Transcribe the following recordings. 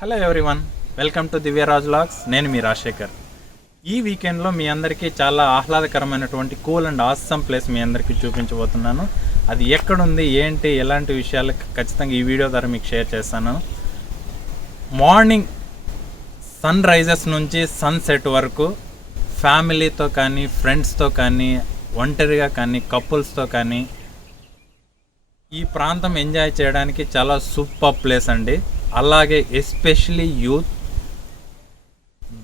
Hello everyone, welcome to Divyaraj vlogs. నేను మీ రాజశేఖర్. ఈ వీకెండ్లో మీ అందరికీ చాలా ఆహ్లాదకరమైనటువంటి కూల్ అండ్ ఆసమ్ ప్లేస్ మీ అందరికీ చూపించబోతున్నాను. అది ఎక్కడుంది, ఏంటి, ఎలాంటి విషయాలు ఖచ్చితంగా ఈ వీడియో ద్వారా మీకు షేర్ చేస్తాను. మార్నింగ్ సన్ రైజెస్ నుంచి సన్సెట్ వరకు ఫ్యామిలీతో కానీ, ఫ్రెండ్స్తో కానీ, ఒంటరిగా కానీ, కపుల్స్తో కానీ ఈ ప్రాంతం ఎంజాయ్ చేయడానికి చాలా సూపర్ ప్లేస్ అండి. అలాగే ఎస్పెషలీ యూత్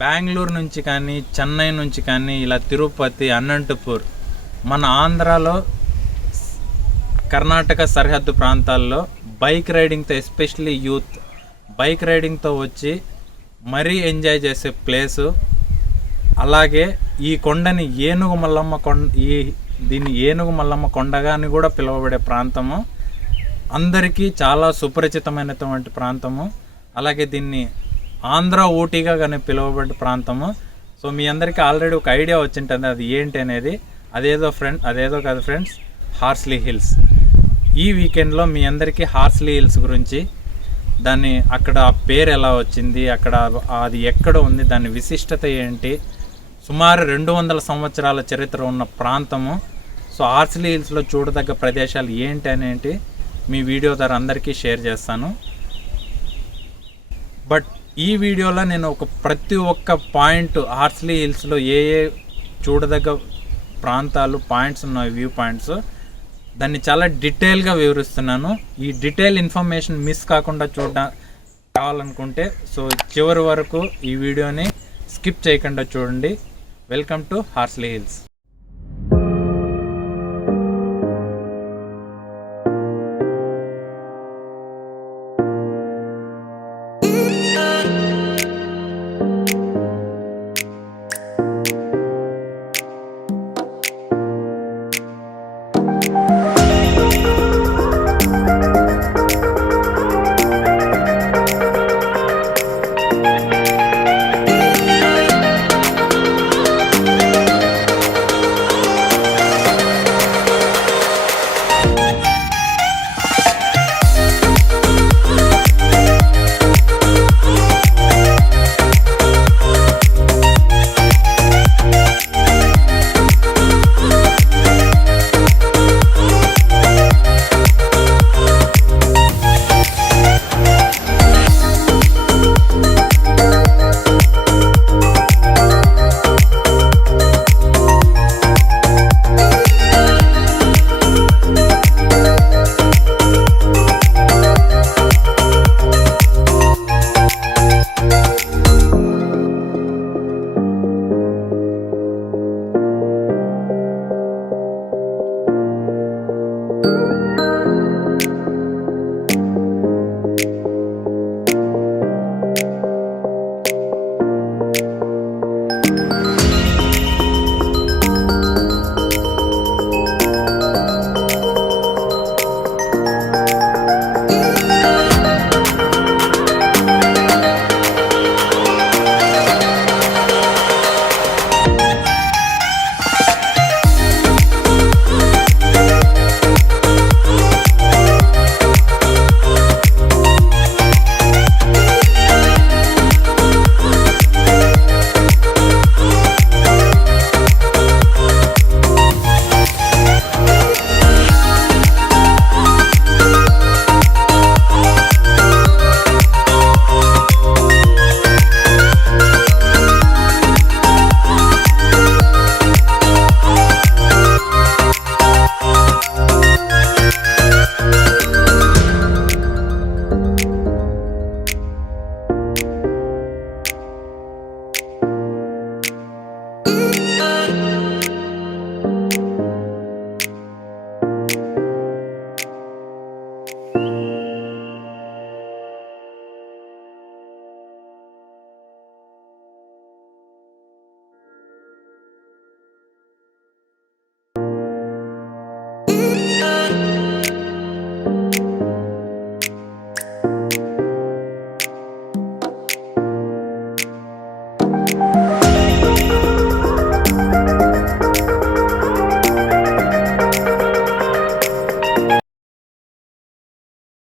బెంగళూరు నుంచి కానీ, చెన్నై నుంచి కానీ, ఇలా తిరుపతి, అనంతపూర్, మన ఆంధ్రాలో కర్ణాటక సరిహద్దు ప్రాంతాల్లో బైక్ రైడింగ్తో, ఎస్పెషలీ యూత్ బైక్ రైడింగ్తో వచ్చి మరీ ఎంజాయ్ చేసే ప్లేసు. అలాగే ఈ కొండని ఏనుగు మల్లమ్మ కొండ, దీన్ని ఏనుగు మల్లమ్మ కొండగా అని కూడా పిలువబడే ప్రాంతము. అందరికీ చాలా సుపరిచితమైనటువంటి ప్రాంతము. అలాగే దీన్ని ఆంధ్ర ఊటీగా కానీ పిలువబడే ప్రాంతము. సో మీ అందరికీ ఆల్రెడీ ఒక ఐడియా వచ్చింటుంది అది ఏంటి అనేది. అదేదో కాదు ఫ్రెండ్స్, హార్స్లీ హిల్స్. ఈ వీకెండ్లో మీ అందరికీ హార్స్లీ హిల్స్ గురించి, దాన్ని అక్కడ పేరు ఎలా వచ్చింది, అక్కడ అది ఎక్కడ ఉంది, దాని విశిష్టత ఏంటి, సుమారు 200 సంవత్సరాల చరిత్ర ఉన్న ప్రాంతము. సో హార్స్లీ హిల్స్లో చూడదగ్గ ప్రదేశాలు ఏంటి అనేటి మీ వీడియో ద్వారా అందరికీ షేర్ చేస్తాను. బట్ ఈ వీడియోలో నేను ప్రతి ఒక్క పాయింట్, హార్స్లీ హిల్స్లో ఏ చూడదగ్గ ప్రాంతాలు, పాయింట్స్ ఉన్నాయి, వ్యూ పాయింట్స్, దాన్ని చాలా డీటెయిల్గా వివరిస్తున్నాను. ఈ డీటెయిల్ ఇన్ఫర్మేషన్ మిస్ కాకుండా కావాలనుకుంటే సో చివరి వరకు ఈ వీడియోని స్కిప్ చేయకుండా చూడండి. Welcome to Horsley hills.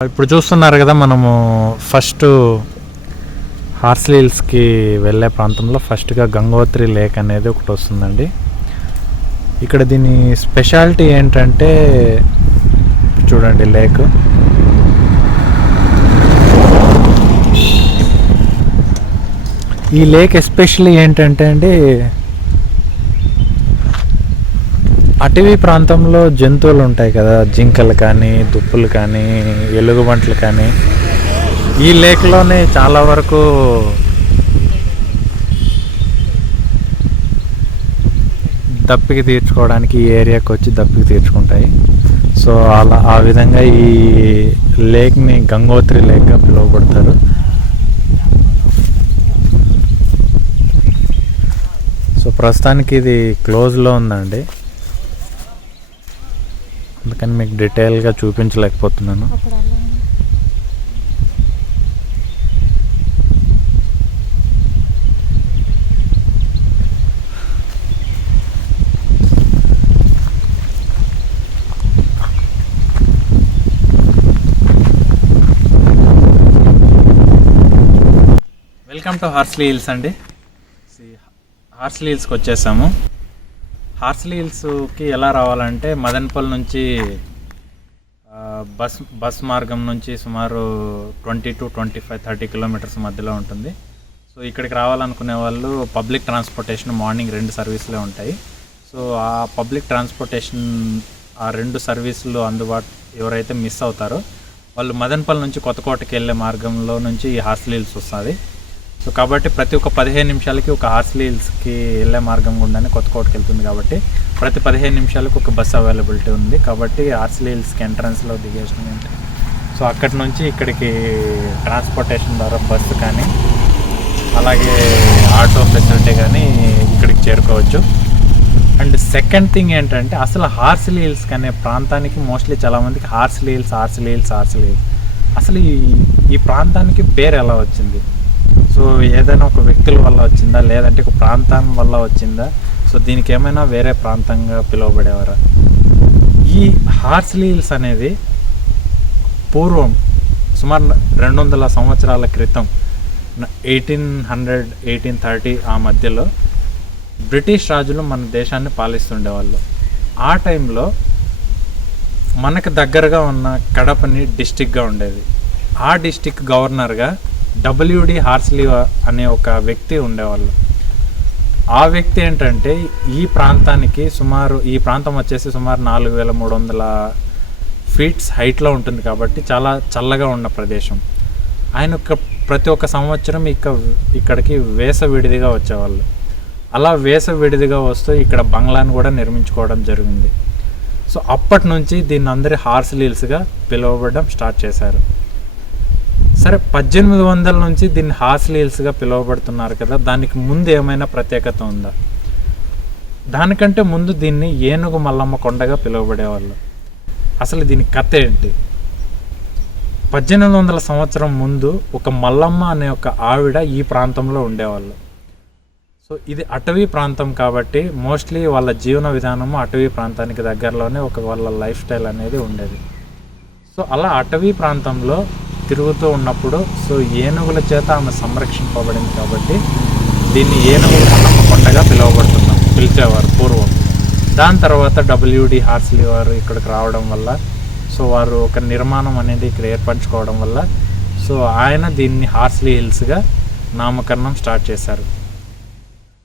ఇప్పుడు చూస్తున్నారు కదా, మనము ఫస్ట్ హార్స్లీ హిల్స్కి వెళ్ళే ప్రాంతంలో ఫస్ట్గా గంగోత్రి లేక్ అనేది ఒకటి వస్తుందండి. ఇక్కడ దీని స్పెషాలిటీ ఏంటంటే చూడండి లేక్. ఈ లేక్ ఎస్పెషల్లీ ఏంటంటే అండి, అటవీ ప్రాంతంలో జంతువులు ఉంటాయి కదా, జింకలు కానీ, దుప్పులు కానీ, ఎలుగుబంట్లు కానీ, ఈ లేక్లోనే చాలా వరకు దప్పికి తీర్చుకోవడానికి ఈ ఏరియాకి వచ్చి దప్పికి తీర్చుకుంటాయి. సో అలా ఆ విధంగా ఈ లేక్ని గంగోత్రి లేక్గా పిలువబడతారు. సో ప్రస్తుతానికి ఇది క్లోజ్లో ఉందండి, అందుకని మీకు డీటెయిల్గా చూపించలేకపోతున్నాను. వెల్కమ్ టు హార్స్లీ హిల్స్ అండి. హార్స్లీ హిల్స్కి వచ్చేసాము. హార్స్లీ హిల్స్కి ఎలా రావాలంటే మదనపల్లి నుంచి బస్ మార్గం నుంచి సుమారు 20 to 25, 30 కిలోమీటర్స్ మధ్యలో ఉంటుంది. సో ఇక్కడికి రావాలనుకునే వాళ్ళు పబ్లిక్ ట్రాన్స్పోర్టేషన్ మార్నింగ్ 2 సర్వీసులే ఉంటాయి. సో ఆ పబ్లిక్ ట్రాన్స్పోర్టేషన్ ఆ 2 సర్వీసులు ఎవరైతే మిస్ అవుతారో వాళ్ళు మదనపల్లి నుంచి కొత్తకోటకి వెళ్ళే మార్గంలో నుంచి ఈ హార్స్లీ హిల్స్ వస్తుంది. సో కాబట్టి ప్రతి ఒక్క 15 నిమిషాలకి ఒక హార్స్లీ హిల్స్కి వెళ్ళే మార్గం గుండానే కొత్తకోటకి వెళ్తుంది. కాబట్టి ప్రతి 15 నిమిషాలకు ఒక బస్సు అవైలబిలిటీ ఉంది. కాబట్టి హార్స్లీ హిల్స్కి ఎంట్రన్స్లో దిగేసినామంటే సో అక్కడి నుంచి ఇక్కడికి ట్రాన్స్పోర్టేషన్ ద్వారా బస్సు కానీ అలాగే ఆటో ఫెసిలిటీ కానీ ఇక్కడికి చేరుకోవచ్చు. అండ్ సెకండ్ థింగ్ ఏంటంటే అసలు హార్స్లీ హిల్స్ అనే ప్రాంతానికి మోస్ట్లీ చాలామందికి హార్స్లీ హిల్స్ అసలు ఈ ప్రాంతానికి పేరు ఎలా వచ్చింది? సో ఏదైనా ఒక వ్యక్తుల వల్ల వచ్చిందా, లేదంటే ఒక ప్రాంతం వల్ల వచ్చిందా? సో దీనికి ఏమైనా వేరే ప్రాంతంగా పిలువబడేవారా? ఈ హార్స్లీ హిల్స్ అనేది పూర్వం సుమారు 200 సంవత్సరాల క్రితం 1800, 1830 ఆ మధ్యలో బ్రిటిష్ రాజులు మన దేశాన్ని పాలిస్తుండేవాళ్ళు. ఆ టైంలో మనకు దగ్గరగా ఉన్న కడపని డిస్టిక్గా ఉండేది. ఆ డిస్టిక్ గవర్నర్గా WD హార్స్లీ అనే ఒక వ్యక్తి ఉండేవాళ్ళు. ఆ వ్యక్తి ఏంటంటే ఈ ప్రాంతం వచ్చేసి సుమారు 4300 ఫీట్స్ హైట్లో ఉంటుంది. కాబట్టి చాలా చల్లగా ఉన్న ప్రదేశం. ఆయన ప్రతి ఒక్క సంవత్సరం ఇక్కడికి వేసవిడిదిగా వచ్చేవాళ్ళు. అలా వేసవిడిదిగా వస్తూ ఇక్కడ బంగ్లాను కూడా నిర్మించుకోవడం జరిగింది. సో అప్పటి నుంచి దీన్ని అందరి హార్స్లీ హిల్స్గా పిలువబడడం స్టార్ట్ చేశారు. సరే 1800 నుంచి దీన్ని హార్స్లీ హిల్స్గా పిలువబడుతున్నారు కదా, దానికి ముందు ఏమైనా ప్రత్యేకత ఉందా? దానికంటే ముందు దీన్ని ఏనుగు మల్లమ్మ కొండగా పిలువబడేవాళ్ళు. అసలు దీని కథ ఏంటి? 1800 సంవత్సరం ముందు ఒక మల్లమ్మ అనే ఒక ఆవిడ ఈ ప్రాంతంలో ఉండేవాళ్ళు. సో ఇది అటవీ ప్రాంతం కాబట్టి మోస్ట్లీ వాళ్ళ జీవన విధానము అటవీ ప్రాంతానికి దగ్గరలోనే వాళ్ళ లైఫ్ స్టైల్ అనేది ఉండేది. సో అలా అటవీ ప్రాంతంలో తిరుగుతూ ఉన్నప్పుడు సో ఏనుగుల చేత ఆమె సంరక్షింపబడింది కాబట్టి దీన్ని ఏనుగుల మల్లమ్మ కొండగా పిలిచేవారు పూర్వం. దాని తర్వాత WD హార్స్లీ వారు ఇక్కడికి రావడం వల్ల సో వారు ఒక నిర్మాణం అనేది ఇక్కడ ఏర్పరచుకోవడం వల్ల సో ఆయన దీన్ని హార్స్లీ హిల్స్గా నామకరణం స్టార్ట్ చేశారు.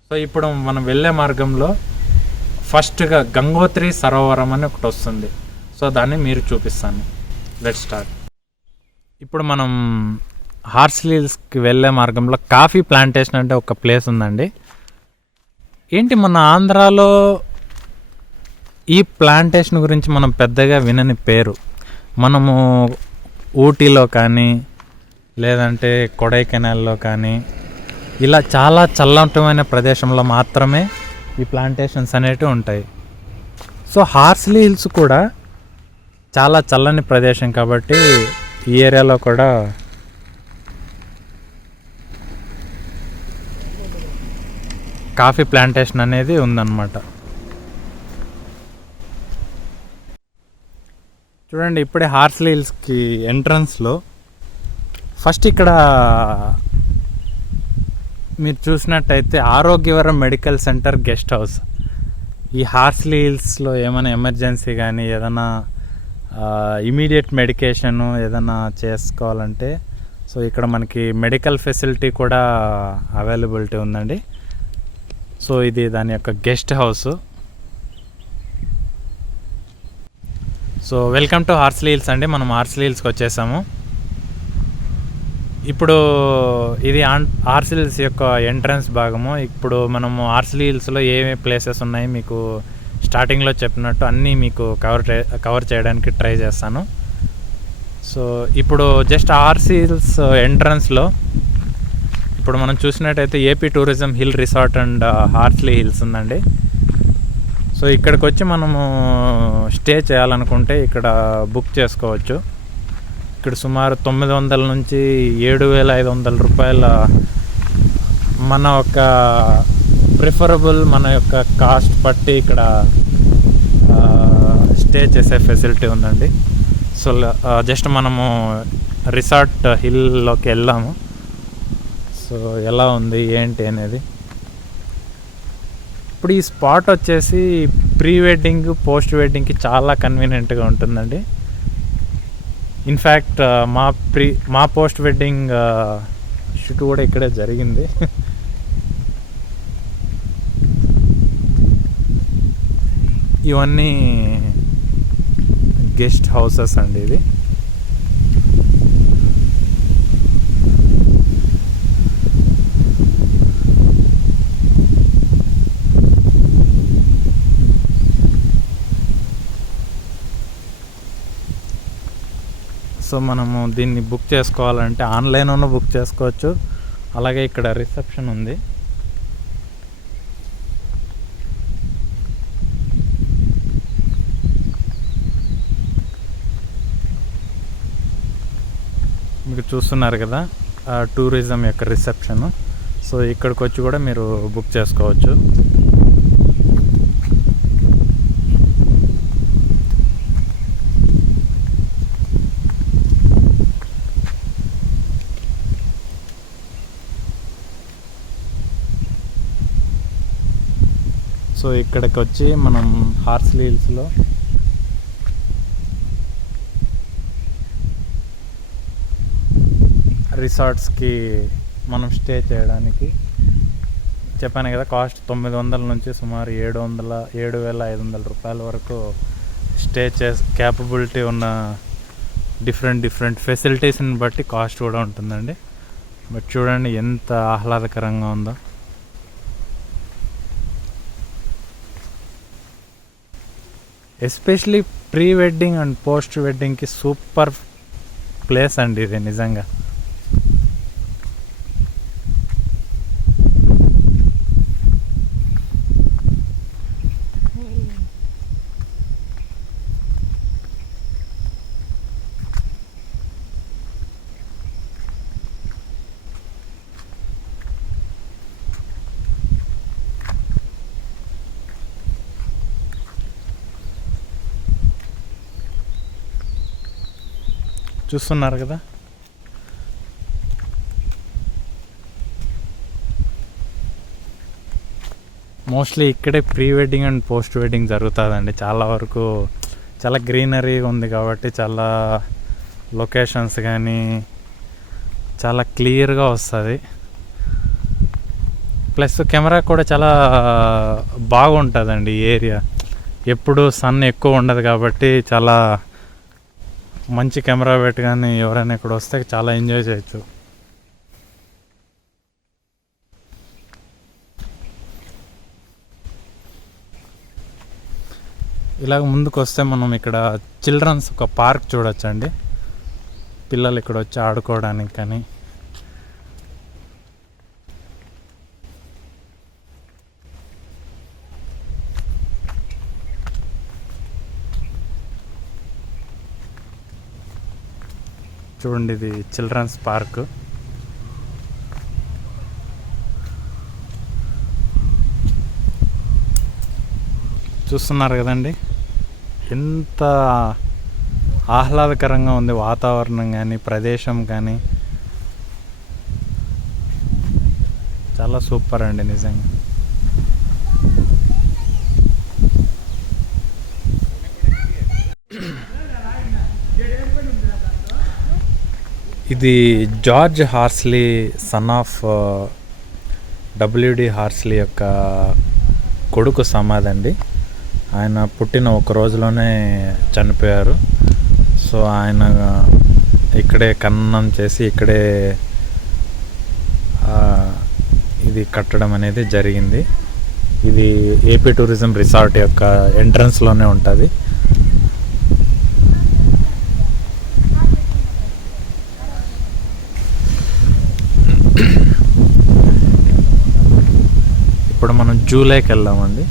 సో ఇప్పుడు మనం వెళ్ళే మార్గంలో ఫస్ట్గా గంగోత్రి సరోవరం అని ఒకటి వస్తుంది. సో దాన్ని మీరు చూపిస్తాను. Let's start. ఇప్పుడు మనం హార్స్లీ హిల్స్కి వెళ్ళే మార్గంలో కాఫీ ప్లాంటేషన్ అంటే ఒక ప్లేస్ ఉందండి. ఏంటి మన ఆంధ్రాలో ఈ ప్లాంటేషన్ గురించి మనం పెద్దగా వినని పేరు. మనము ఊటీలో కానీ లేదంటే కొడైకెనాల్లో కానీ ఇలా చాలా చల్లటమైన ప్రదేశంలో మాత్రమే ఈ ప్లాంటేషన్స్ అనేటివి ఉంటాయి. సో హార్స్లీ హిల్స్ కూడా చాలా చల్లని ప్రదేశం కాబట్టి ఈ ఏరియాలో కూడా కాఫీ ప్లాంటేషన్ అనేది ఉందన్నమాట. చూడండి, ఇప్పుడే హార్స్లీ హిల్స్కి ఎంట్రన్స్లో ఫస్ట్ ఇక్కడ మీరు చూసినట్టయితే Arogyavaram medical centre guest house. ఈ హార్స్లీ హిల్స్లో ఏమైనా ఎమర్జెన్సీ కానీ ఏదైనా ఇమీడియట్ మెడికేషను ఏదైనా చేసుకోవాలంటే సో ఇక్కడ మనకి మెడికల్ ఫెసిలిటీ కూడా అవైలబిలిటీ ఉందండి. సో ఇది దాని యొక్క guest house. So welcome to Horsley hills అండి. మనం హార్స్లీ హిల్స్కి వచ్చేసాము. ఇప్పుడు ఇది హార్స్లీ హిల్స్ యొక్క ఎంట్రన్స్ భాగము. ఇప్పుడు మనము హార్స్లీ హిల్స్లో ఏమేమి ప్లేసెస్ ఉన్నాయి మీకు స్టార్టింగ్లో చెప్పినట్టు అన్నీ మీకు కవర్ చేయడానికి ట్రై చేస్తాను. సో ఇప్పుడు జస్ట్ హార్స్లీ హిల్స్ ఎంట్రన్స్లో ఇప్పుడు మనం చూసినట్టయితే AP tourism hill resort and Horsley hills ఉందండి. సో ఇక్కడికి వచ్చి మనము స్టే చేయాలనుకుంటే ఇక్కడ బుక్ చేసుకోవచ్చు. ఇక్కడ సుమారు 900 నుంచి 7,500 రూపాయల మన యొక్క ప్రిఫరబుల్ మన యొక్క కాస్ట్ బట్టి ఇక్కడ స్టే చేసే ఫెసిలిటీ ఉందండి. సో జస్ట్ మనము రిసార్ట్ హిల్లోకి వెళ్ళాము. సో ఎలా ఉంది ఏంటి అనేది ఇప్పుడు ఈ స్పాట్ వచ్చేసి ప్రీ వెడ్డింగ్ పోస్ట్ వెడ్డింగ్కి చాలా కన్వీనియంట్గా ఉంటుందండి. ఇన్ఫ్యాక్ట్ మా పోస్ట్ వెడ్డింగ్ షూట్ కూడా ఇక్కడే జరిగింది. ఇవన్నీ గెస్ట్ హౌసెస్ అండి. ఇది సో మనము దీన్ని బుక్ చేసుకోవాలంటే ఆన్లైన్లోనూ బుక్ చేసుకోవచ్చు. అలాగే ఇక్కడ రిసెప్షన్ ఉంది. మీకు చూస్తున్నారు కదా టూరిజం యొక్క రిసెప్షన్. సో ఇక్కడికి వచ్చి కూడా మీరు బుక్ చేసుకోవచ్చు. సో ఇక్కడికి వచ్చి మనం హార్స్లీ హిల్స్లో రిసార్ట్స్కి మనం స్టే చేయడానికి చెప్పాను కదా కాస్ట్ 900 నుంచి సుమారు 7,500 రూపాయల వరకు స్టే క్యాపబిలిటీ ఉన్న డిఫరెంట్ ఫెసిలిటీస్ని బట్టి కాస్ట్ కూడా ఉంటుందండి. బట్ చూడండి ఎంత ఆహ్లాదకరంగా ఉందో. Especially pre wedding and post వెడ్డింగ్కి సూపర్ ప్లేస్ అండి ఇది నిజంగా. చూస్తున్నారు కదా మోస్ట్లీ ఇక్కడే pre wedding and post wedding జరుగుతుందండి. చాలా వరకు చాలా గ్రీనరీగా ఉంది కాబట్టి చాలా లొకేషన్స్ కానీ చాలా క్లియర్గా వస్తుంది. ప్లస్ కెమెరా కూడా చాలా బాగుంటుందండి ఈ ఏరియా. ఎప్పుడు సన్ ఎక్కువ ఉండదు కాబట్టి చాలా మంచి కెమెరా పెట్టి కానీ ఎవరైనా ఇక్కడ వస్తే చాలా ఎంజాయ్ చేయొచ్చు. ఇలాగ ముందుకు వస్తే మనం ఇక్కడ చిల్డ్రన్స్ ఒక పార్క్ చూడొచ్చండి. పిల్లలు ఇక్కడ వచ్చి ఆడుకోవడానికి కానీ చూడండి ఇది చిల్డ్రన్స్ పార్క్. చూస్తున్నారు కదండి ఎంత ఆహ్లాదకరంగా ఉంది వాతావరణం కానీ ప్రదేశం కానీ చాలా సూపర్ అండి నిజంగా. ఇది George Horsley, son of WD Horsley యొక్క కొడుకు సమాధి అండి. ఆయన పుట్టిన ఒక రోజులోనే చనిపోయారు. సో ఆయన ఇక్కడే ఖననం చేసి ఇక్కడే ఇది కట్టడం అనేది జరిగింది. ఇది ఏపీ టూరిజం రిసార్ట్ యొక్క ఎంట్రన్స్లోనే ఉంటుంది. ఇప్పుడు మనం జూలైకి వెళ్దామండి.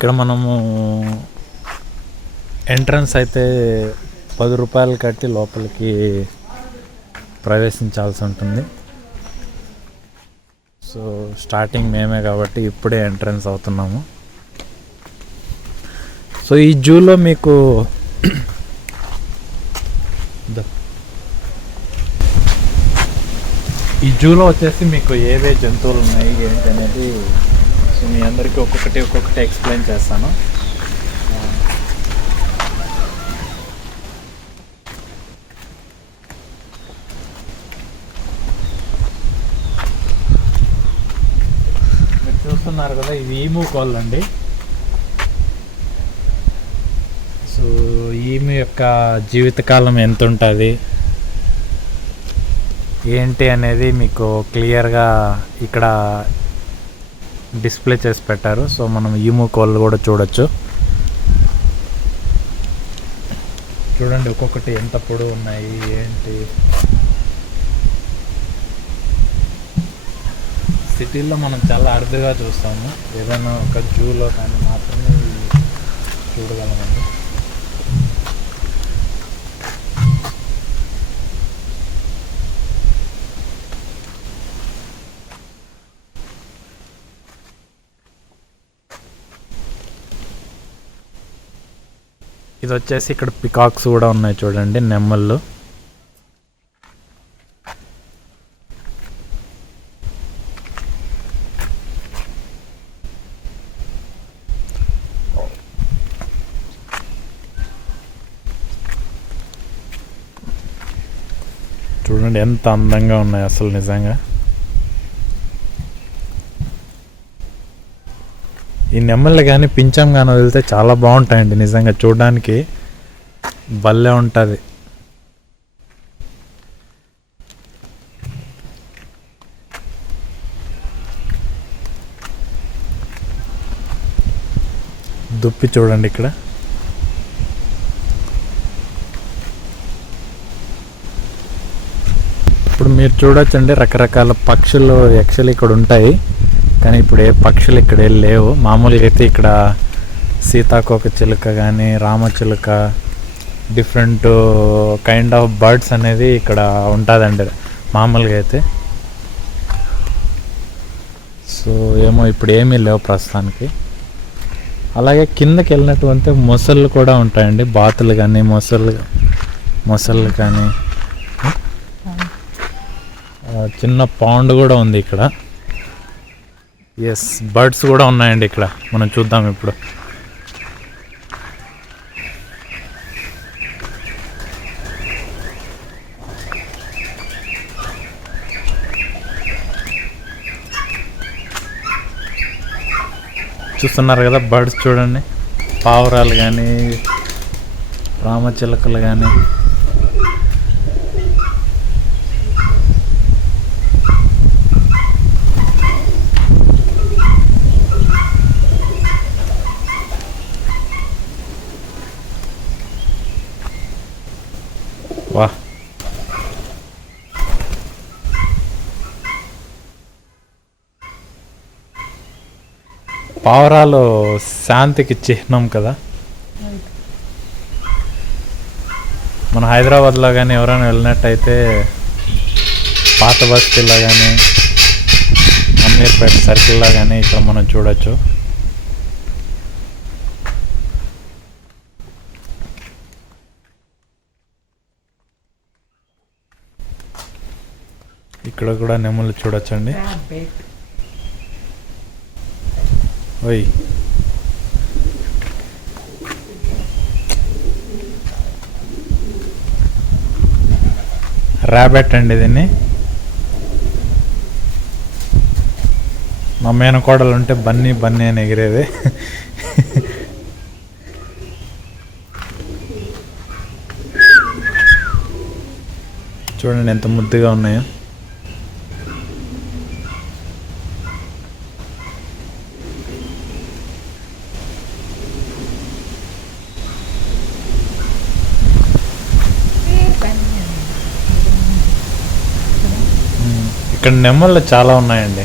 ఇక్కడ మనము ఎంట్రన్స్ అయితే 10 రూపాయలు కట్టి లోపలికి ప్రవేశించాల్సి ఉంటుంది. సో స్టార్టింగ్ మేమే కాబట్టి ఇప్పుడే ఎంట్రన్స్ అవుతున్నాము. సో ఈ జూలో మీకు ఈ జూలో వచ్చేసి మీకు ఏవే జంతువులు ఉన్నాయి ఏంటి అనేది సో మీ అందరికీ ఒక్కొక్కటి ఎక్స్ప్లెయిన్ చేస్తాను. మీరు చూస్తున్నారు కదా, ఇది ఈము కోళ్ళు అండి. సో ఈము యొక్క జీవితకాలం ఎంత ఉంటుంది ఏంటి అనేది మీకు క్లియర్గా ఇక్కడ డిస్ప్లే చేసి పెట్టారు. సో మనం ఈము కోళ్ళు కూడా చూడొచ్చు. చూడండి ఒక్కొక్కటి ఎంత పొడవు ఉన్నాయి ఏంటి. సిటీల్లో మనం చాలా అరుదుగా చూస్తాము, ఏదైనా ఒక జూలో కానీ మాత్రమే చూడగలమండి. ఇది వచ్చేసి ఇక్కడ పికాక్స్ కూడా ఉన్నాయి చూడండి, నెమ్మళ్ళు. చూడండి ఎంత అందంగా ఉన్నాయి అసలు నిజంగా. ఈ నెమ్మళ్ళు కానీ పింఛం కానీ వదిలితే చాలా బాగుంటాయండి నిజంగా, చూడడానికి భలే ఉంటుంది. దుప్పి చూడండి ఇక్కడ. ఇప్పుడు మీరు చూడొచ్చండి రకరకాల పక్షులు యాక్చువల్లీ ఇక్కడ ఉంటాయి, కానీ ఇప్పుడు ఏ పక్షులు ఇక్కడ లేవు. మామూలుగా అయితే ఇక్కడ సీతాకోక చిలుక కానీ రామచిలుక డిఫరెంట్ కైండ్ ఆఫ్ బర్డ్స్ అనేది ఇక్కడ ఉంటుందండి మామూలుగా అయితే. సో ఏమో ఇప్పుడు ఏమీ లేవు ప్రస్తుతానికి. అలాగే కిందకి వెళ్ళినటువంటి మొసళ్ళు కూడా ఉంటాయండి, బాతులు కానీ మొసళ్ళు కానీ. చిన్న పాండ్ కూడా ఉంది ఇక్కడ. ఎస్, బర్డ్స్ కూడా ఉన్నాయండి ఇక్కడ, మనం చూద్దాం ఇప్పుడు. చూస్తున్నారు కదా బర్డ్స్ చూడండి, పావురాలు కానీ రామచిలుకలు కానీ. వా, పావురాలు శాంతికి చిహ్నం కదా. మన హైదరాబాద్లో కానీ ఎవరైనా వెళ్ళినట్టయితే పాత బస్తీలో కానీ అమీర్పేట సర్కిల్లో కానీ ఇక్కడ మనం చూడొచ్చు. ఇక్కడ కూడా నెమలు చూడొచ్చండి. ఓయ్ ర్యాబెట్ అండి దీన్ని. మా మేనకోడలు ఉంటే బన్నీ బన్నీ అని ఎగిరేది. చూడండి ఎంత ముద్దుగా ఉన్నాయో. ఇక్కడ నెమ్మళ్ళు చాలా ఉన్నాయండి.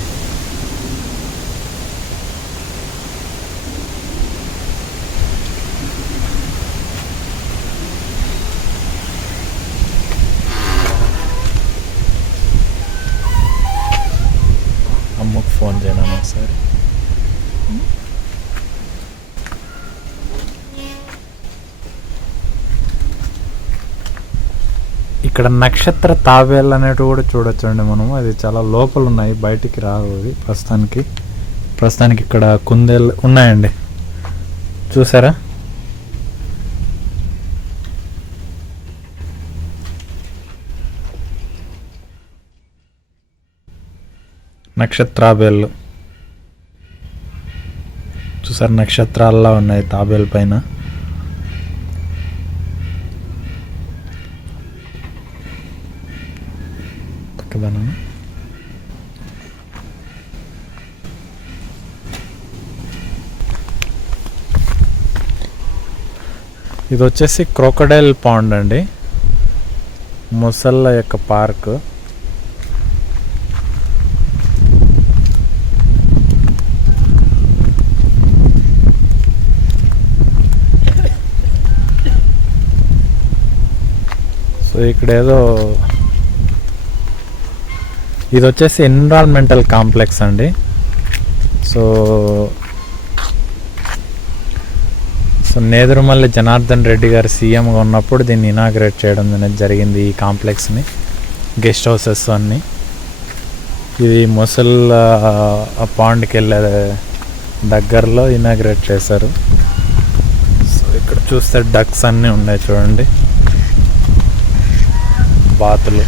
అమ్మకు ఫోన్ చేయను ఒకసారి. ఇక్కడ నక్షత్ర తాబేళ్ళు అనేటివి కూడా చూడొచ్చండి మనము. అది చాలా లోపల ఉన్నాయి, బయటికి రావు అవి ప్రస్తుతానికి ఇక్కడ కుందేళ్ళు ఉన్నాయండి, చూసారా? నక్షత్రాబేళ్ళు చూసారు, నక్షత్రాల్లా ఉన్నాయి తాబేలు పైన. ఇది వచ్చేసి క్రోకడైల్ పాండ్ అండి, మొసళ్ళ యొక్క పార్క్. సో ఇక్కడ ఏదో ఇది వచ్చేసి ఎన్విరాన్మెంటల్ కాంప్లెక్స్ అండి. సో నేదురుమల్లి జనార్దన్ రెడ్డి గారు సీఎంగా ఉన్నప్పుడు దీన్ని ఇనాగ్రేట్ చేయడం అనేది జరిగింది, ఈ కాంప్లెక్స్ని, గెస్ట్ హౌసెస్ అన్నీ. ఇది మొసల్ పాండ్కి వెళ్ళే దగ్గరలో ఇనాగ్రేట్ చేశారు. సో ఇక్కడ చూస్తే డక్స్ అన్నీ ఉన్నాయి చూడండి, బాతులు.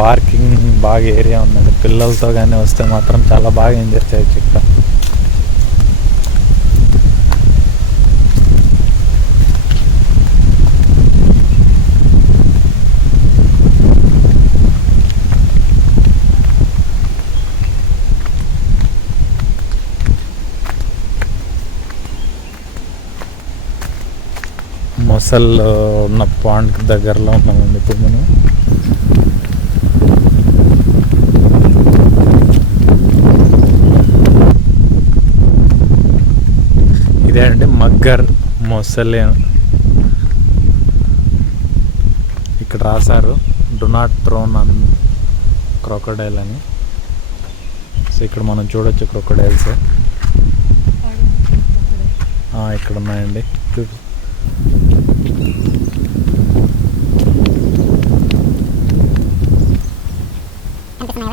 పార్కింగ్ బాగా ఏరియా ఉందండి, పిల్లలతో కానీ వస్తే మాత్రం చాలా బాగా ఎంజాయ్ చేయొచ్చు ఇక్కడ. మొసల్ ఉన్న పాండ్ దగ్గరలో ఉన్నామండి ఇప్పుడు మనం. ఇదే అండి మగ్గర్ మొసలి, ఇక్కడ రాశారు do not thrown on crocodile అని. సో ఇక్కడ మనం చూడొచ్చు క్రొకడైల్స్ ఇక్కడ ఉన్నాయండి.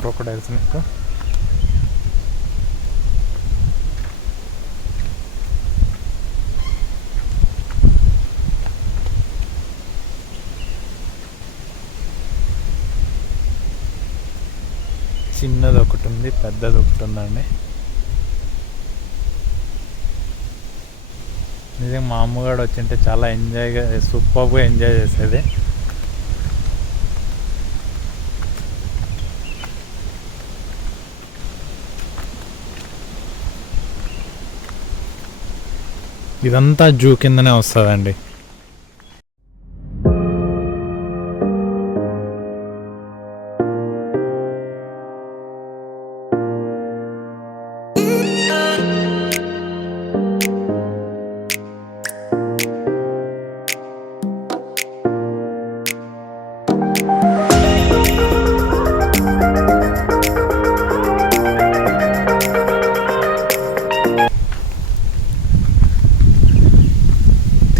క్రొకడైల్స్ మీకు చిన్నది ఒకటి ఉంది, పెద్దది ఒకటి ఉందండి. నిజంగా మా అమ్మగాడు వచ్చింటే చాలా ఎంజాయ్గా సూపర్గా ఎంజాయ్ చేసేది. ఇదంతా జూ కిందనే వస్తుందండి.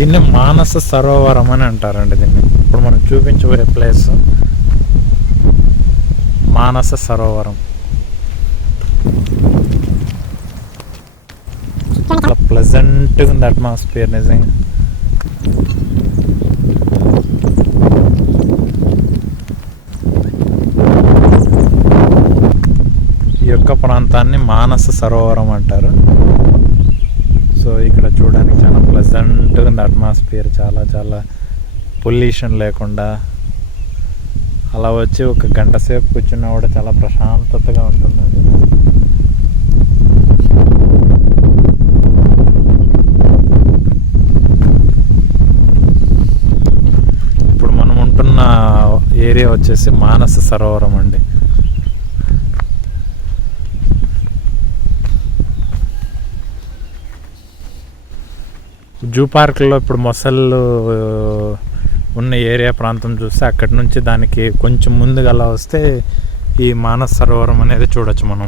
దీన్ని మానస సరోవరం అని అంటారండి. దీన్ని ఇప్పుడు మనం చూపించబోయే ప్లేస్ మానస సరోవరం. చాలా ప్లెజెంట్గా ఉంది అట్మాస్ఫియర్ నిజంగా. ఈ యొక్క ప్రాంతాన్ని మానస సరోవరం అంటారు. సో ఇక్కడ చూడడానికి చాలా ప్లెజెంట్గా ఉంది అట్మాస్ఫియర్, చాలా చాలా పొల్యూషన్ లేకుండా. అలా వచ్చి ఒక గంట సేపు కూర్చున్నా కూడా చాలా ప్రశాంతతగా ఉంటుందండి. ఇప్పుడు మనం ఉంటున్న ఏరియా వచ్చేసి మానస సరోవరం అండి. జూ పార్క్లో ఇప్పుడు మొసళ్ళు ఉన్న ఏరియా ప్రాంతం చూస్తే అక్కడి నుంచి దానికి కొంచెం ముందుగా అలా వస్తే ఈ మానస సరోవరం అనేది చూడొచ్చు మనం.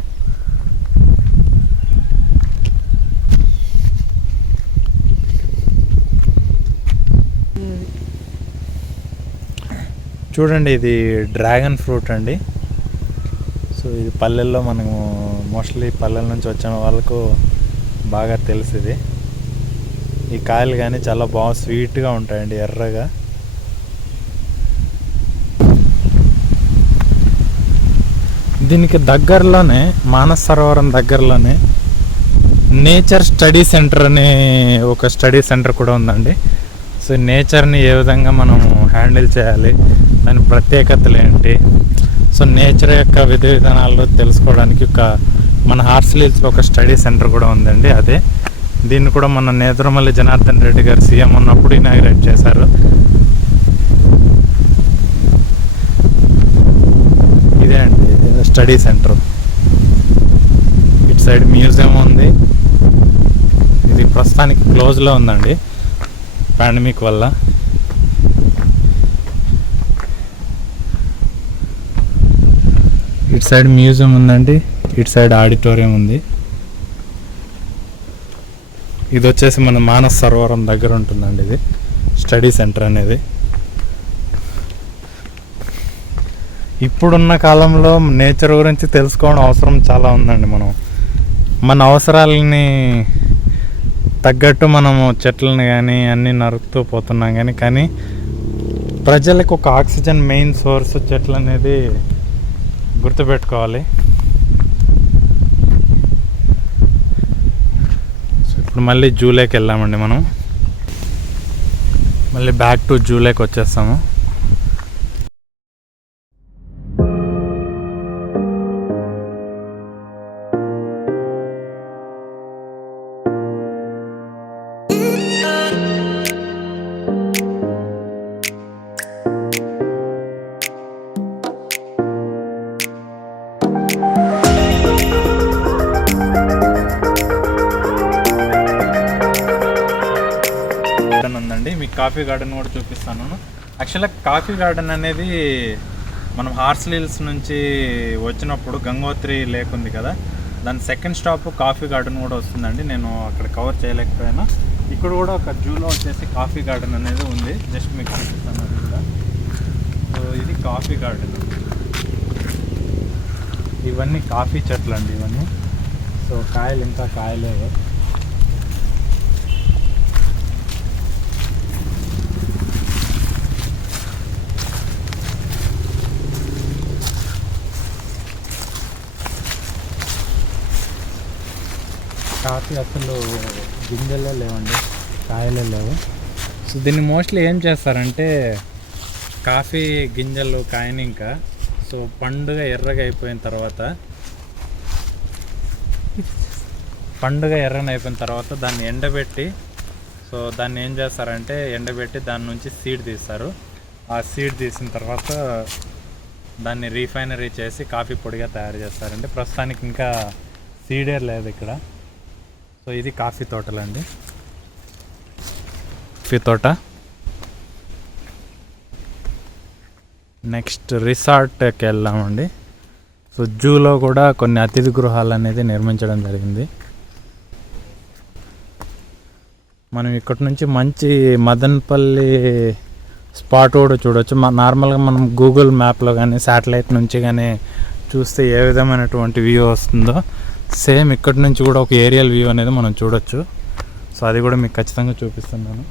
చూడండి, ఇది డ్రాగన్ ఫ్రూట్ అండి. సో ఇది పల్లెల్లో మనము మోస్ట్లీ పల్లెల నుంచి వచ్చిన వాళ్ళకు బాగా తెలుసు. ఇది ఈ కాయలు కానీ చాలా బాగా స్వీట్గా ఉంటాయండి, ఎర్రగా. దీనికి దగ్గరలోనే, మానస సరోవరం దగ్గరలోనే నేచర్ స్టడీ సెంటర్ అనే ఒక స్టడీ సెంటర్ కూడా ఉందండి. సో నేచర్ని ఏ విధంగా మనం హ్యాండిల్ చేయాలి, దాని ప్రత్యేకతలు ఏంటి, సో నేచర్ యొక్క విధి విధానాలు తెలుసుకోవడానికి మన హార్సిల్ హిల్స్లో ఒక స్టడీ సెంటర్ కూడా ఉందండి. అదే దీన్ని కూడా మన నేదురుమల్లి జనార్దన్ రెడ్డి గారు సీఎం ఉన్నప్పుడు ఇనాగ్రేట్ చేశారు. ఇదే అండి స్టడీ సెంటర్. ఇటు సైడ్ మ్యూజియం ఉంది. ఇది ప్రస్తుతానికి క్లోజ్లో ఉందండి పాండమిక్ వల్ల. ఇటు సైడ్ మ్యూజియం ఉందండి, ఇటు సైడ్ ఆడిటోరియం ఉంది. ఇది వచ్చేసి మన మానస సరోవరం దగ్గర ఉంటుందండి ఇది స్టడీ సెంటర్ అనేది. ఇప్పుడున్న కాలంలో నేచర్ గురించి తెలుసుకోవడం అవసరం చాలా ఉందండి. మన అవసరాలని తగ్గట్టు మనము చెట్లను కానీ అన్నీ నరుకుతూ పోతున్నాం కానీ ప్రజలకు ఒక ఆక్సిజన్ మెయిన్ సోర్స్ చెట్లు అనేది గుర్తుపెట్టుకోవాలి. ఇప్పుడు మళ్ళీ జూలైకి వెళ్ళామండి మనం. మళ్ళీ బ్యాక్ టు జూలైకి వచ్చేస్తాము. ఉందండి, మీకు కాఫీ గార్డెన్ కూడా చూపిస్తాను. యాక్చువల్గా కాఫీ గార్డెన్ అనేది మనం హార్సిల్ హిల్స్ నుంచి వచ్చినప్పుడు గంగోత్రి లేక్ ఉంది కదా, దాని సెకండ్ స్టాప్ కాఫీ గార్డెన్ కూడా వస్తుందండి. నేను అక్కడ కవర్ చేయలేకపోయినా ఇక్కడ కూడా ఒక జూలో వచ్చేసి కాఫీ గార్డెన్ అనేది ఉంది. జస్ట్ మీకు చూపిస్తాను అది కూడా. సో ఇది కాఫీ గార్డెన్. ఇవన్నీ కాఫీ చెట్లు అండి ఇవన్నీ. సో కాయలు ఇంకా కాయలేవు. కాఫీ అసలు గింజలే లేవండి, కాయలే లేవు. సో దీన్ని మోస్ట్లీ ఏం చేస్తారంటే కాఫీ గింజలు కాయని ఇంకా సో పండుగ ఎర్రగా అయిపోయిన తర్వాత దాన్ని ఎండబెట్టి, సో దాన్ని ఏం చేస్తారంటే ఎండబెట్టి దాని నుంచి సీడ్ తీస్తారు. ఆ సీడ్ తీసిన తర్వాత దాన్ని రీఫైనరీ చేసి కాఫీ పొడిగా తయారు చేస్తారండి. ప్రస్తుతానికి ఇంకా సీడే లేదు ఇక్కడ. సో ఇది కాఫీ తోటలండి, కాఫీ తోట. నెక్స్ట్ రిసార్ట్కి వెళ్ళామండి. సో జూలో కూడా కొన్ని అతిథి గృహాలు అనేది నిర్మించడం జరిగింది. మనం ఇక్కడ నుంచి మంచి మదనపల్లి స్పాట్ కూడా చూడవచ్చు. నార్మల్గా మనం గూగుల్ మ్యాప్లో కానీ శాటిలైట్ నుంచి కానీ చూస్తే ఏ విధమైనటువంటి వ్యూ వస్తుందో సేమ్ ఇక్కడ నుంచి కూడా ఒక ఏరియల్ వ్యూ అనేది మనం చూడొచ్చు. సో అది కూడా మీకు ఖచ్చితంగా చూపిస్తున్నాను.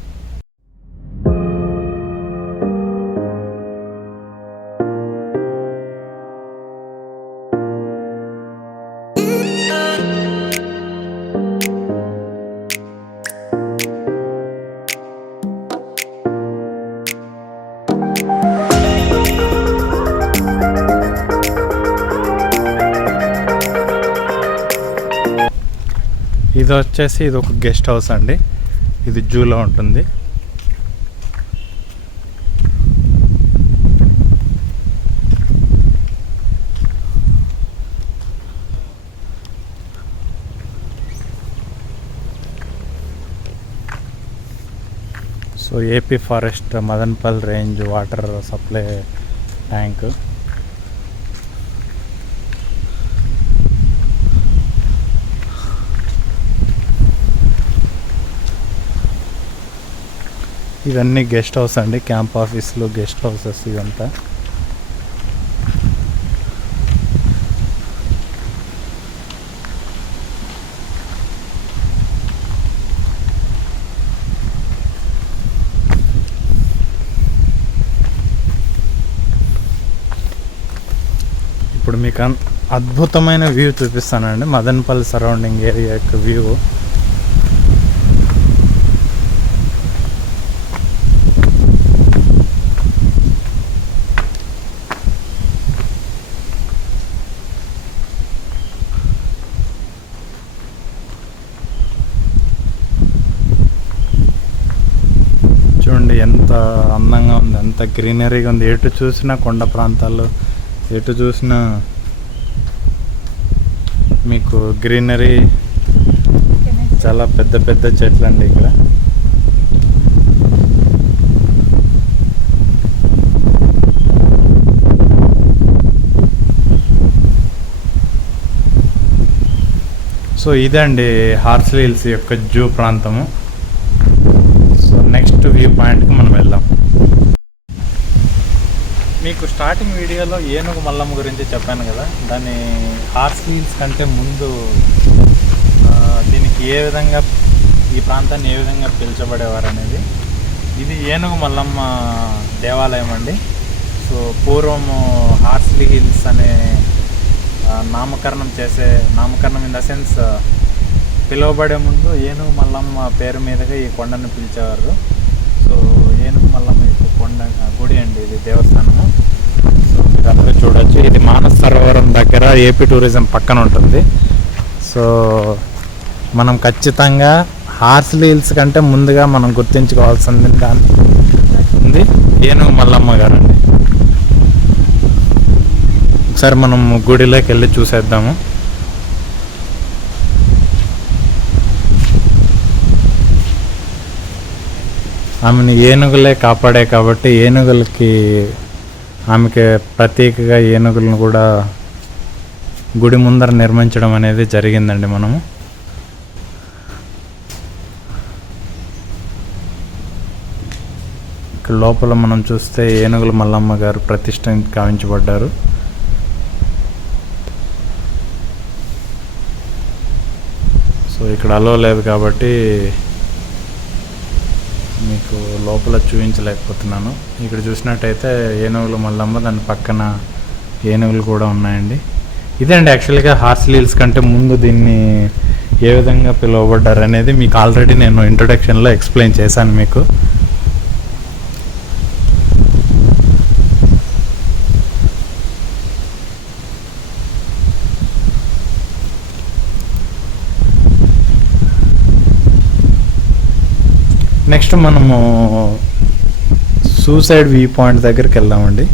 ఇది వచ్చేసి ఇది ఒక గెస్ట్ హౌస్ అండి. ఇది జూలో ఉంటుంది. So AP forest Madanapalle range water supply tank. ఇవన్నీ గెస్ట్ హౌస్ అండి, క్యాంప్ ఆఫీసులు, గెస్ట్ హౌసెస్ ఇదంతా. ఇప్పుడు మీకు అద్భుతమైన వ్యూ చూపిస్తానండి, మదనపల్లి సరౌండింగ్ ఏరియా యొక్క వ్యూ. చూడండి ఎంత అందంగా ఉంది, ఎంత గ్రీనరీగా ఉంది. ఎటు చూసినా కొండ ప్రాంతాలు, ఎటు చూసినా మీకు గ్రీనరీ, చాలా పెద్ద పెద్ద చెట్లు అండి ఇక్కడ. సో ఇదండి హార్స్లీ హిల్స్ యొక్క జూ ప్రాంతము. సో నెక్స్ట్ వ్యూ పాయింట్కి మనం వెళ్దాం. మీకు స్టార్టింగ్ వీడియోలో ఏనుగు మల్లమ్మ గురించి చెప్పాను కదా, దాన్ని హార్స్లీ హిల్స్ కంటే ముందు దీనికి ఏ విధంగా, ఈ ప్రాంతాన్ని ఏ విధంగా పిలిచబడేవారు అనేది. ఇది ఏనుగు మల్లమ్మ దేవాలయం అండి. సో పూర్వము హార్స్లీ హిల్స్ అనే నామకరణం ఇన్ ద సెన్స్ పిలువబడే ముందు ఏనుగు మల్లమ్మ పేరు మీదుగా ఈ కొండను పిలిచేవారు. సో ఏనుగు మల్లమ్మ కొండ గుడి అండి, ఇది దేవస్థానము. సో మీరు అందరూ చూడొచ్చు, ఇది మానస సరోవరం దగ్గర ఏపీ టూరిజం పక్కన ఉంటుంది. సో మనం ఖచ్చితంగా హార్స్లీ హిల్స్ కంటే ముందుగా మనం గుర్తించుకోవాల్సింది ఉంది ఏనుగు మల్లమ్మ గారండి. ఒకసారి మనం గుడిలోకి వెళ్ళి చూసేద్దాము. ఆమెను ఏనుగులే కాపాడే కాబట్టి ఏనుగులకి, ఆమెకి ప్రత్యేకగా ఏనుగులను కూడా గుడి ముందర నిర్మించడం అనేది జరిగిందండి. మనము ఇక్కడ లోపల మనం చూస్తే ఏనుగుల మల్లమ్మ గారు ప్రతిష్ఠ కావించబడ్డారు. సో ఇక్కడ అలో లేదు కాబట్టి మీకు లోపల చూపించలేకపోతున్నాను. ఇక్కడ చూసినట్టయితే ఏనుగులు మల్లమ్మ, దాని పక్కన ఏనుగులు కూడా ఉన్నాయండి. ఇదండి యాక్చువల్గా హార్స్లీ హిల్స్ కంటే ముందు దీన్ని ఏ విధంగా పిలువబడ్డారు అనేది మీకు ఆల్రెడీ నేను ఇంట్రొడక్షన్లో ఎక్స్ప్లెయిన్ చేశాను మీకు. నెక్స్ట్ మనము సూసైడ్ వ్యూ పాయింట్ దగ్గరికి వెళ్దామండి.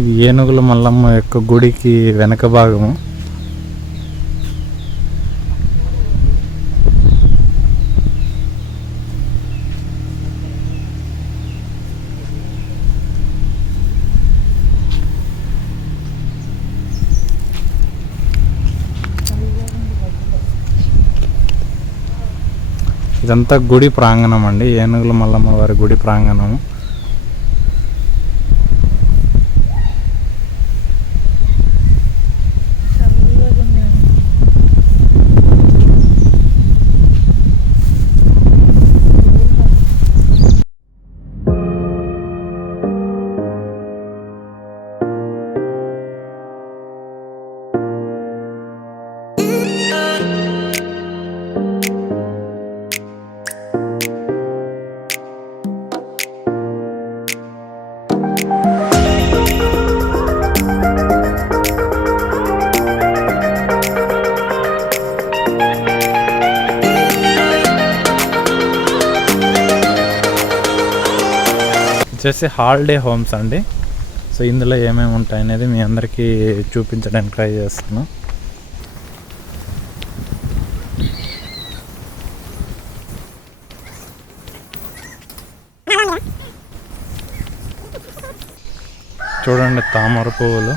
ఇది ఏనుగుల మల్లమ్మ యొక్క గుడికి వెనక భాగము. ఇదంతా గుడి ప్రాంగణం అండి, ఏనుగుల మల్లమ్మ వారి గుడి ప్రాంగణం. వచ్చేసి హాలిడే హోమ్స్ అండి. సో ఇందులో ఏమేమి ఉంటాయి అనేది మీ అందరికీ చూపించడానికి ట్రై చేస్తాను. చూడండి తామర పువ్వులు.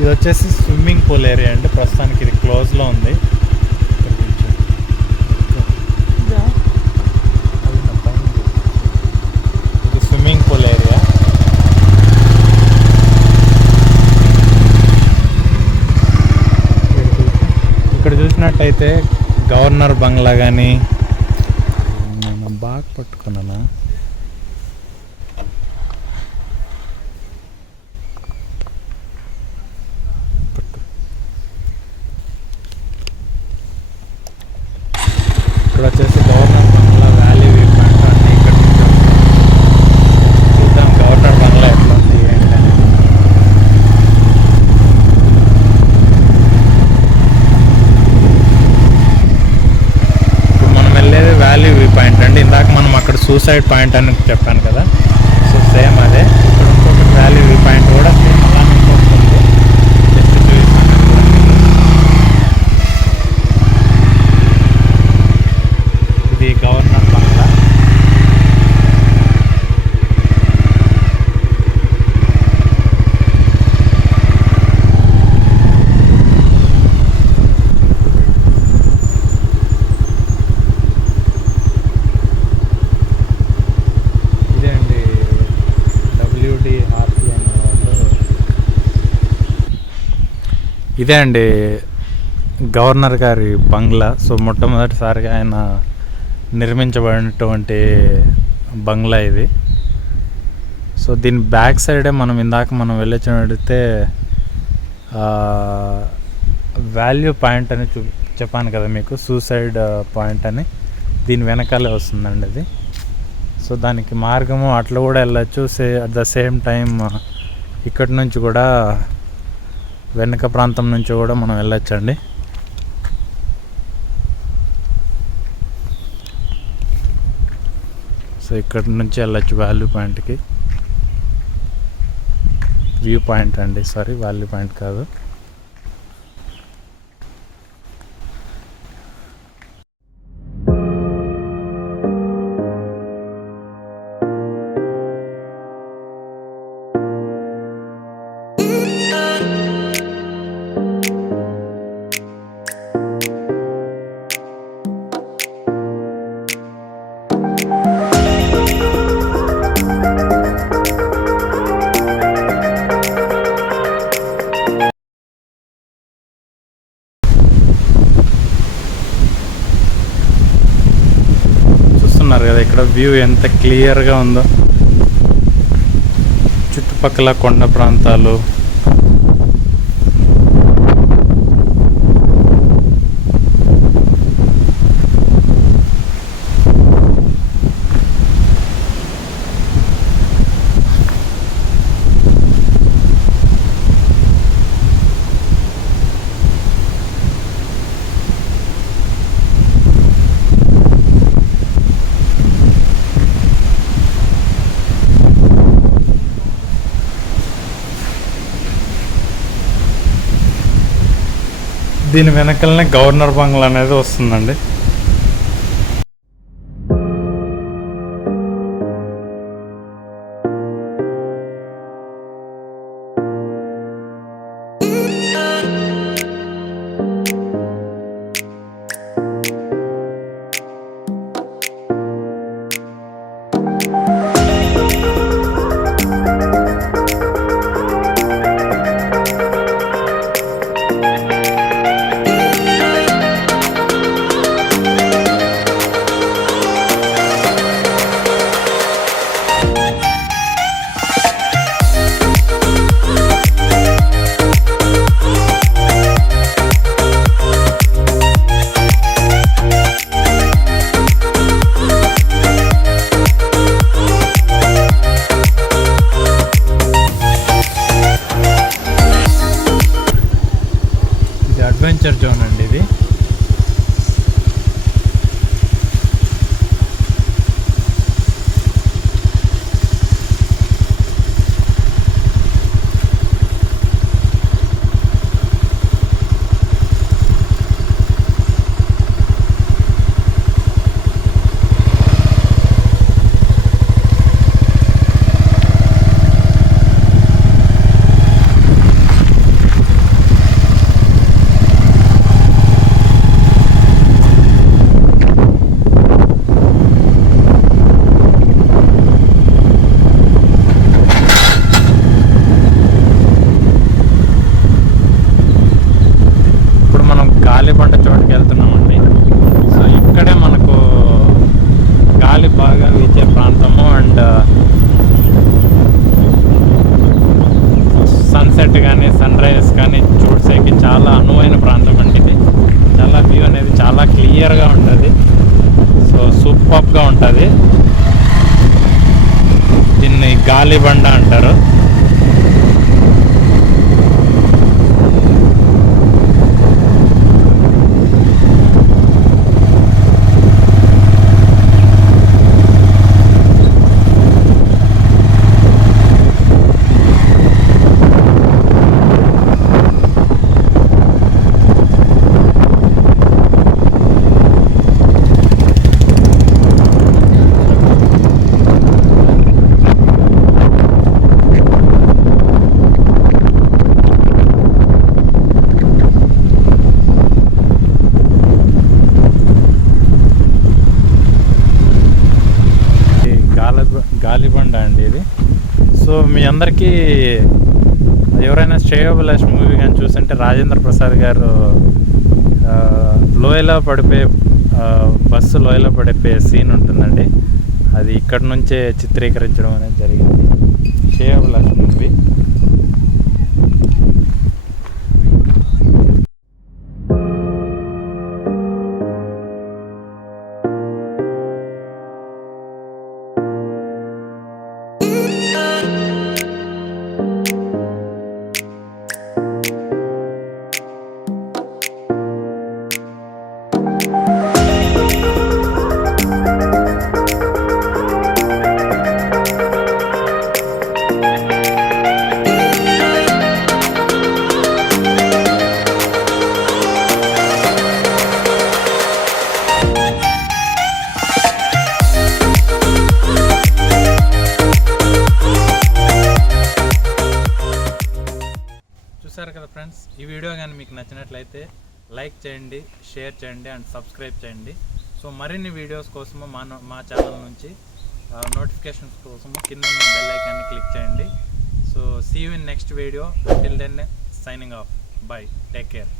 ఇది వచ్చేసి స్విమ్మింగ్ పూల్ ఏరియా అండి. ప్రస్తుతానికి ఇది క్లోజ్లో ఉంది. ఇది స్విమ్మింగ్ పూల్ ఏరియా. ఇక్కడ చూసినట్టయితే గవర్నర్ బంగ్లా కానీ, నేను బాగా పట్టుకున్నానా, ఇక్కడ వచ్చేసి గవర్నర్ బంగ్లా, వ్యాలీ వ్యూ పాయింట్ అన్నీ ఇక్కడ నుంచి వస్తాయి. చూద్దాం గవర్నర్ బంగ్లా ఎట్లా ఉంది ఏంటని. ఇప్పుడు మనం సైడ్ పాయింట్ అని చెప్పాను కదా, సో సేమ్ అదే. ఇక్కడ ఇంకొక వ్యాలీ వ్యూ పాయింట్ కూడా సేమ్ అలానే ఇంకొకటి జస్ట్ చూపిస్తాను చూడండి. ఇది గవర్నర్ బంగ్లా. ఇదే అండి గవర్నర్ గారి బంగ్లా. సో మొట్టమొదటిసారిగా ఆయన నిర్మించబడినటువంటి బంగ్లా ఇది. సో దీని బ్యాక్ సైడే మనం వెళ్ళొచ్చినట్టయితే వాల్యూ పాయింట్ అని చెప్పాను కదా మీకు, సూసైడ్ పాయింట్ అని, దీని వెనకాలే వస్తుందండి అది. సో దానికి మార్గము అట్లా కూడా వెళ్ళచ్చు. అట్ ద సేమ్ టైం ఇక్కడి నుంచి కూడా వెనక ప్రాంతం నుంచి కూడా మనం వెళ్ళొచ్చండి. సో ఇక్కడి నుంచి వెళ్ళొచ్చు వాల్యూ పాయింట్కి. వ్యూ పాయింట్ అండి, సారీ వాల్యూ పాయింట్ కాదు. కదా ఇక్కడ వ్యూ ఎంత క్లియర్గా ఉందో, చుట్టుపక్కల కొండ ప్రాంతాలు. దీని వెనకలనే గవర్నర్ బంగ్లా అనేది వస్తుందండి. అడ్వెంచర్ జోన్ అండి ఇది. గాలిబండ చోటుకి వెళ్తున్నామండి. సో ఇక్కడే మనకు గాలి బాగా వీచే ప్రాంతము అండ్ సన్సెట్ కానీ సన్ రైజ్ కానీ చూసేకి చాలా అనువైన ప్రాంతం అండి ఇది. చాలా వ్యూ అనేది చాలా క్లియర్గా ఉంటుంది. సో సూపర్గా ఉంటుంది. దీన్ని గాలిబండ అంటారు. గిల్లిబండ అండి ఇది. సో మీ అందరికీ ఎవరైనా శ్రేయోభిలాష్ మూవీ కానీ చూస్తుంటే రాజేంద్ర ప్రసాద్ గారు లోయలో పడిపోయే బస్సు లోయలో పడిపోయే సీన్ ఉంటుందండి. అది ఇక్కడ నుంచే చిత్రీకరించడం అనేది జరిగింది. శ్రేయోభిలాష్ మూవీ. చూసారు కదా ఫ్రెండ్స్, ఈ వీడియో కానీ మీకు నచ్చినట్లయితే లైక్ చేయండి, షేర్ చేయండి అండ్ సబ్స్క్రైబ్ చేయండి. సో మరిన్ని వీడియోస్ కోసము మా ఛానల్ నుంచి నోటిఫికేషన్స్ కోసము కింద ఉన్న బెల్ ఐకాన్ని క్లిక్ చేయండి. So see you in next video. Till then signing off. Bye. Take care.